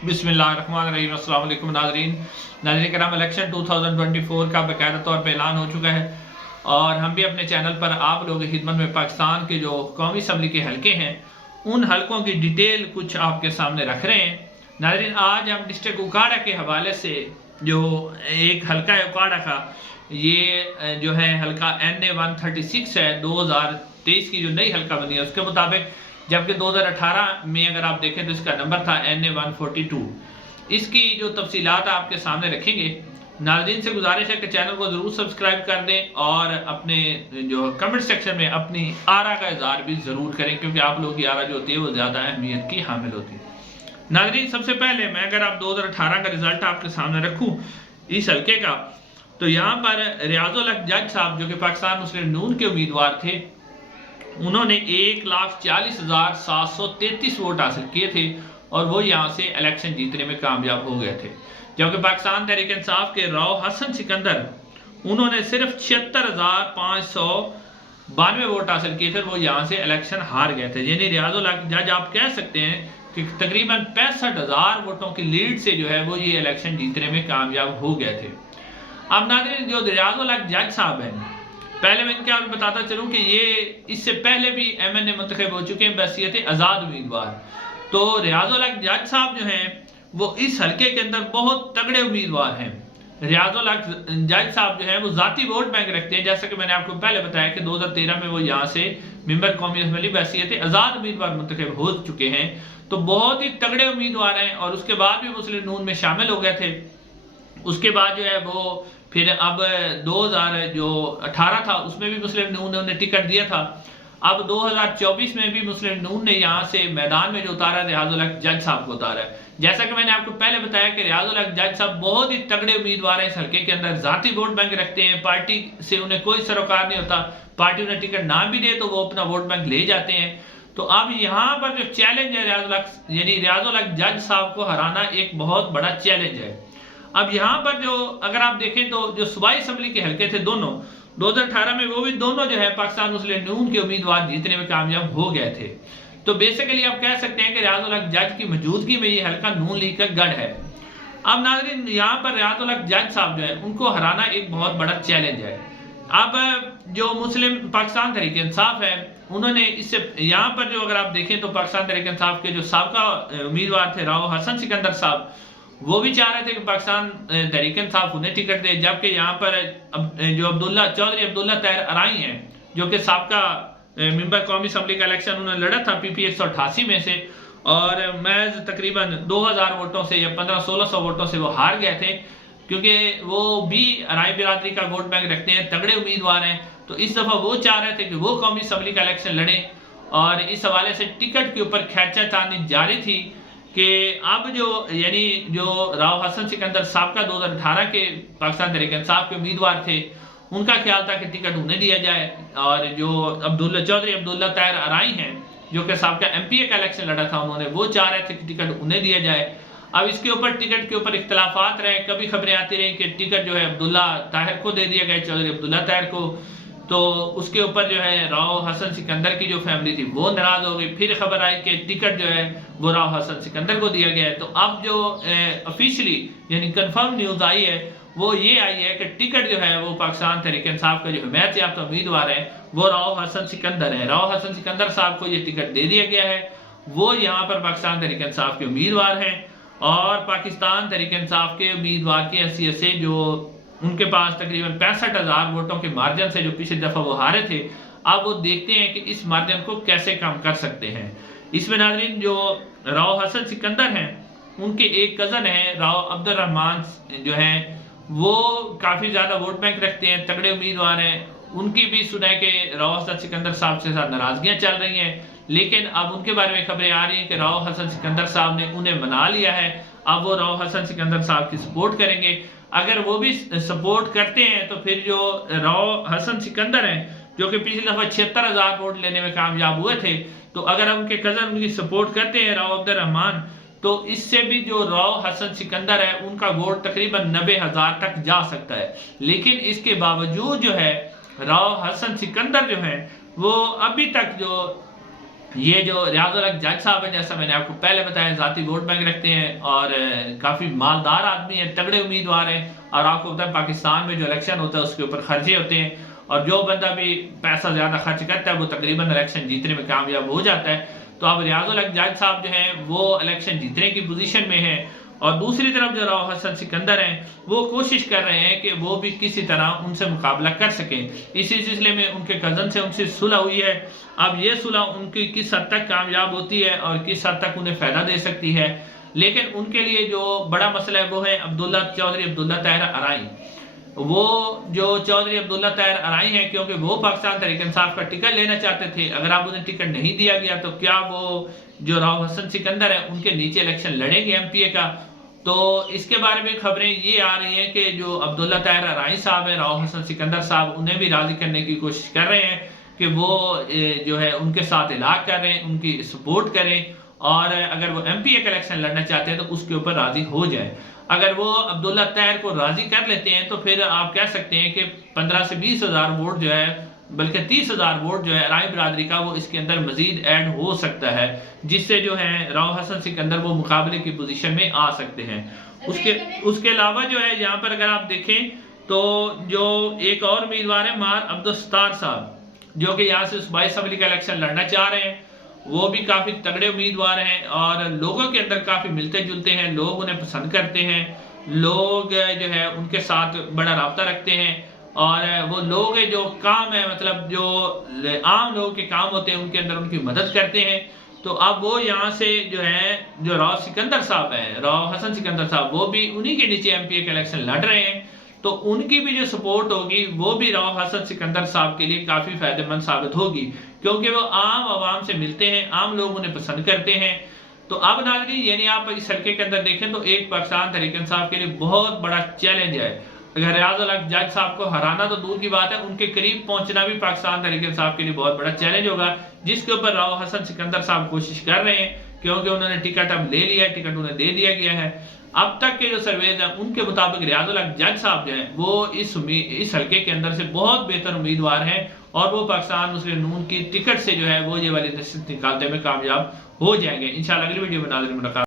बिस्मिल्लाहिर्रहमानिर्रहीम। अस्सलाम वालेकुम नाज़रीन कराम, इलेक्शन 2024 का बाकायदा तौर पर ऐलान हो चुका है और हम भी अपने चैनल पर आप लोगों की खिदमत में पाकिस्तान के जो कौमी असम्बली के हलके हैं उन हलकों की डिटेल कुछ आपके सामने रख रहे हैं। नाज़रीन, आज हम डिस्ट्रिक्ट उकाड़ा के हवाले से जो एक हलका है उकाड़ा का, ये जो है हलका NA 136 है, 2023 की जो नई हलका बनी है उसके मुताबिक, जबकि 2018 में अगर आप देखें तो इसका नंबर था NA 142। इसकी जो तफसीलात आपके सामने रखेंगे। नाज़रीन से गुजारिश है कि चैनल को ज़रूर सब्सक्राइब कर दें और अपने जो कमेंट सेक्शन में अपनी आरा का इज़हार भी ज़रूर करें, क्योंकि आप लोगों की आरा जो होती है वो ज़्यादा अहमियत की हामिल होती है। नाज़रीन, सबसे पहले मैं अगर आप 2018 का रिजल्ट आपके सामने रखूँ इस हल्के का, तो यहाँ पर रियाजुल हक जज साहब जो कि पाकिस्तान मुस्लिम नून के उम्मीदवार थे, उन्होंने 1,40,733 वोट हासिल किए थे और वो यहाँ से इलेक्शन जीतने में कामयाब हो गए थे। जबकि पाकिस्तान तहरीक इंसाफ के राव हसन सिकंदर, उन्होंने सिर्फ 76,592 वोट हासिल किए थे, वो यहाँ से इलेक्शन हार गए थे। यानी रियाजुल हक जज आप कह सकते हैं कि तकरीबन 65,000 वोटों की लीड से जो है वो ये इलेक्शन जीतने में कामयाब हो गए थे। अब नाज़रीन, जो रियाजुल हक जज साहब हैं, पहले मैं इनके आपको बताता चलूं कि ये इससे पहले भी MNA मुंतखब हो चुके हैं बहसीयत आज़ाद उम्मीदवार। तो रियाजुल हक जज साहब जो हैं वो इस हल्के के अंदर बहुत तगड़े उम्मीदवार हैं। रियाजुल हक जज साहब जो है वो ज़ाती वोट बैंक रखते हैं, जैसा कि मैंने आपको पहले बताया कि 2013 में वो यहाँ से मेंबर कौमी असम्बली बहसीयत आज़ाद उम्मीदवार मुंतखब हो चुके हैं। तो बहुत ही तगड़े उम्मीदवार हैं और उसके बाद भी मुस्लिम नून में शामिल हो गए थे। उसके बाद जो है वो फिर अब 2018 था उसमें भी मुस्लिम नून ने उन्हें टिकट दिया था। अब 2024 में भी मुस्लिम नून ने यहाँ से मैदान में जो उतारा रियाजुल हक जज साहब को उतारा है। जैसा कि मैंने आपको पहले बताया कि रियाजुल हक जज साहब बहुत ही तगड़े उम्मीदवार हैं इस हल्के के अंदर, जाती वोट बैंक रखते हैं, पार्टी से उन्हें कोई सरोकार नहीं होता, पार्टी उन्हें टिकट ना भी दे तो वो अपना वोट बैंक ले जाते हैं। तो अब यहाँ पर जो चैलेंज है रियाजुल हक जज साहब को हराना एक बहुत बड़ा चैलेंज है। अब यहाँ पर जो अगर आप देखें तो जो सूबाई असम्बली के हल्के थे दोनों 2018 में, वो भी दोनों जो है पाकिस्तान मुस्लिम नून के उम्मीदवार जीतने में कामयाब हो गए थे। तो बेसिकली आप कह सकते हैं कि रियाजुल हक जज की मौजूदगी में ये हल्का नून लीग का गढ़ है। अब नाज़रीन, यहाँ पर रियाजुल हक जज साहब जो है उनको हराना एक बहुत बड़ा चैलेंज है। अब जो मुस्लिम पाकिस्तान तहरीक इंसाफ है, उन्होंने इससे यहाँ पर जो अगर आप देखें तो पाकिस्तान तहरीक इंसाफ के जो साबका उम्मीदवार थे राव हसन सिकंदर साहब, वो भी चाह रहे थे कि पाकिस्तान तहरीक इंसाफ उन्हें टिकट दे। जबकि यहाँ पर जो चौधरी अब्दुल्ला ताहिर अराई हैं, जो कि साबका मेंबर कौमी असम्बली का इलेक्शन उन्होंने लड़ा था PP 188 में से, और महज तकरीबन 2000 वोटों से या 1500-1600 वोटों से वो हार गए थे, क्योंकि वो भी अराई बिरादरी का वोट बैंक रखते हैं, तगड़े उम्मीदवार हैं। तो इस दफ़ा वो चाह रहे थे कि वो कौमी असम्बली का इलेक्शन लड़ें और इस हवाले से टिकट के ऊपर खींचातानी जारी थी कि अब जो राव हसन सिकंदर साहब 2018 के पाकिस्तान तहरीक इंसाफ के उम्मीदवार थे, उनका ख्याल था कि टिकट उन्हें दिया जाए, और जो चौधरी अब्दुल्ला ताहिर अराई हैं जो कि साहब का MPA का इलेक्शन लड़ा था, उन्होंने वो चाह रहे थे कि टिकट उन्हें दिया जाए। अब इसके ऊपर टिकट के ऊपर इख्तलाफात रहे, कभी खबरें आती रही कि टिकट जो है अब्दुल्ला ताहिर को दे दिया गया, चौधरी अब्दुल्ला ताहिर को। तो उसके ऊपर जो है राव हसन सिकंदर की जो फैमिली थी वो नाराज हो गई। फिर खबर आई कि टिकट जो है वो राव हसन सिकंदर को दिया गया है। तो अब जो ऑफिशियली यानी कंफर्म न्यूज़ आई है वो ये आई है कि टिकट जो है वो पाकिस्तान तहरीक इंसाफ का जो हिमायत याफ्ता उम्मीदवार है वो राव हसन सिकंदर है। राव हसन सिकंदर साहब को ये टिकट दे दिया गया है। वो यहाँ पर पाकिस्तान तहरीक इंसाफ के उम्मीदवार हैं और पाकिस्तान तहरीक इंसाफ के उम्मीदवार की हैसियत से जो उनके पास तकरीबन 65,000 वोटों के मार्जिन से जो पिछली दफ़ा वो हारे थे, अब वो देखते हैं कि इस मार्जिन को कैसे कम कर सकते हैं। इसमें नाज़रीन, जो राव हसन सिकंदर हैं उनके एक कज़न हैं राव अब्दुल रहमान जो हैं, वो काफ़ी ज़्यादा वोट बैंक रखते हैं, तगड़े उम्मीदवार हैं। उनकी भी सुना है कि राव हसन सिकंदर साहब से साथ नाराज़गियाँ चल रही हैं, लेकिन अब उनके बारे में खबरें आ रही हैं कि राव हसन सिकंदर साहब ने उन्हें मना लिया है। अब वो राव हसन सिकंदर साहब की सपोर्ट करेंगे। अगर वो भी सपोर्ट करते हैं तो फिर जो राव हसन सिकंदर हैं जो कि पिछली दफ़ा 76,000 वोट लेने में कामयाब हुए थे, तो अगर उनके कज़न उनकी सपोर्ट करते हैं राव अब्दुल रहमान, तो इससे भी जो राव हसन सिकंदर है उनका वोट तकरीबन 90,000 तक जा सकता है। लेकिन इसके बावजूद जो है राव हसन सिकंदर जो है वो अभी तक जो یہ جو ریاض الحق جج صاحب ہیں، جیسا میں نے آپ کو پہلے بتایا، ذاتی ووٹ بینک رکھتے ہیں اور کافی مالدار آدمی ہیں، تگڑے امیدوار ہیں، اور آپ کو پتہ ہے پاکستان میں جو الیکشن ہوتا ہے اس کے اوپر خرچے ہوتے ہیں، اور جو بندہ بھی پیسہ زیادہ خرچ کرتا ہے وہ تقریباً الیکشن جیتنے میں کامیاب ہو جاتا ہے۔ تو اب ریاض الحق جج صاحب جو ہیں وہ الیکشن جیتنے کی پوزیشن میں ہیں، اور دوسری طرف جو راؤ حسن سکندر ہیں وہ کوشش کر رہے ہیں کہ وہ بھی کسی طرح ان سے مقابلہ کر سکیں۔ اسی سلسلے میں ان کے کزن سے ان سے صلح ہوئی ہے۔ اب یہ صلح ان کی کس حد تک کامیاب ہوتی ہے اور کس حد تک انہیں فائدہ دے سکتی ہے، لیکن ان کے لیے جو بڑا مسئلہ ہے وہ ہے چودھری عبداللہ طاہر ارائی۔ وہ جو چودھری عبداللہ طاہر ارائی ہیں، کیونکہ وہ پاکستان تحریک انصاف کا ٹکٹ لینا چاہتے تھے، اگر آپ انہیں ٹکٹ نہیں دیا گیا تو کیا وہ جو راؤ حسن سکندر ہے ان کے نیچے الیکشن لڑیں گے ایم پی اے کا؟ تو اس کے بارے میں خبریں یہ آ رہی ہیں کہ جو عبداللہ طاہر ارائی صاحب ہیں، راؤ حسن سکندر صاحب، انہیں بھی راضی کرنے کی کوشش کر رہے ہیں کہ وہ جو ہے ان کے ساتھ علاج کر رہے ہیں، ان کی سپورٹ کریں، اور اگر وہ ایم پی اے کا الیکشن لڑنا چاہتے ہیں تو اس کے اوپر راضی ہو جائیں۔ اگر وہ عبداللہ طاہر کو راضی کر لیتے ہیں تو پھر آپ کہہ سکتے ہیں کہ 15 سے 20 ہزار ووٹ جو ہے، بلکہ 30 ہزار ووٹ جو ہے ارائی برادری کا، وہ اس کے اندر مزید ایڈ ہو سکتا ہے، جس سے جو ہے راؤ حسن سکندر وہ مقابلے کی پوزیشن میں آ سکتے ہیں۔ اس کے علاوہ جو ہے یہاں پر اگر آپ دیکھیں تو جو ایک اور امیدوار ہے مار عبدالستار صاحب، جو کہ یہاں سے صوبائی اسمبلی کا الیکشن لڑنا چاہ رہے ہیں، وہ بھی کافی تگڑے امیدوار ہیں اور لوگوں کے اندر کافی ملتے جلتے ہیں، لوگ انہیں پسند کرتے ہیں، لوگ جو ہے ان کے ساتھ بڑا رابطہ رکھتے ہیں، اور وہ لوگ جو کام ہے، مطلب جو عام لوگوں کے کام ہوتے ہیں ان کے اندر ان کی مدد کرتے ہیں۔ تو اب وہ یہاں سے جو ہے جو راؤ سکندر صاحب ہیں، راؤ حسن سکندر صاحب، وہ بھی انہی کے نیچے ایم پی اے کا الیکشن لڑ رہے ہیں، تو ان کی بھی جو سپورٹ ہوگی وہ بھی راؤ حسن سکندر صاحب کے لیے کافی فائدہ مند ثابت ہوگی، کیونکہ وہ عام عوام سے ملتے ہیں، عام لوگ انہیں پسند کرتے ہیں۔ تو اب ناظرین، یعنی آپ اس حلقے کے اندر دیکھیں تو ایک پاکستان تحریک انصاف کے لیے بہت بڑا چیلنج ہے۔ اگر ریاض الحق جج صاحب کو ہرانا تو دور کی بات ہے، ان کے قریب پہنچنا بھی پاکستان تحریک انصاف کے لیے بہت بڑا چیلنج ہوگا، جس کے اوپر راؤ حسن سکندر صاحب کوشش کر رہے ہیں، کیونکہ انہوں نے ٹکٹ اب لے لیا ہے، ٹکٹ انہیں دے دیا گیا ہے۔ اب تک کے جو سرویز ہیں ان کے مطابق ریاض الحق جج صاحب جو ہیں وہ اس حلقے کے اندر سے بہت بہتر امیدوار ہیں، اور وہ پاکستان مسلم نون کی ٹکٹ سے جو ہے وہ یہ والی نشست نکالتے میں کامیاب ہو جائیں گے۔ انشاءاللہ اگلی ویڈیو میں ناظرین ملاقات۔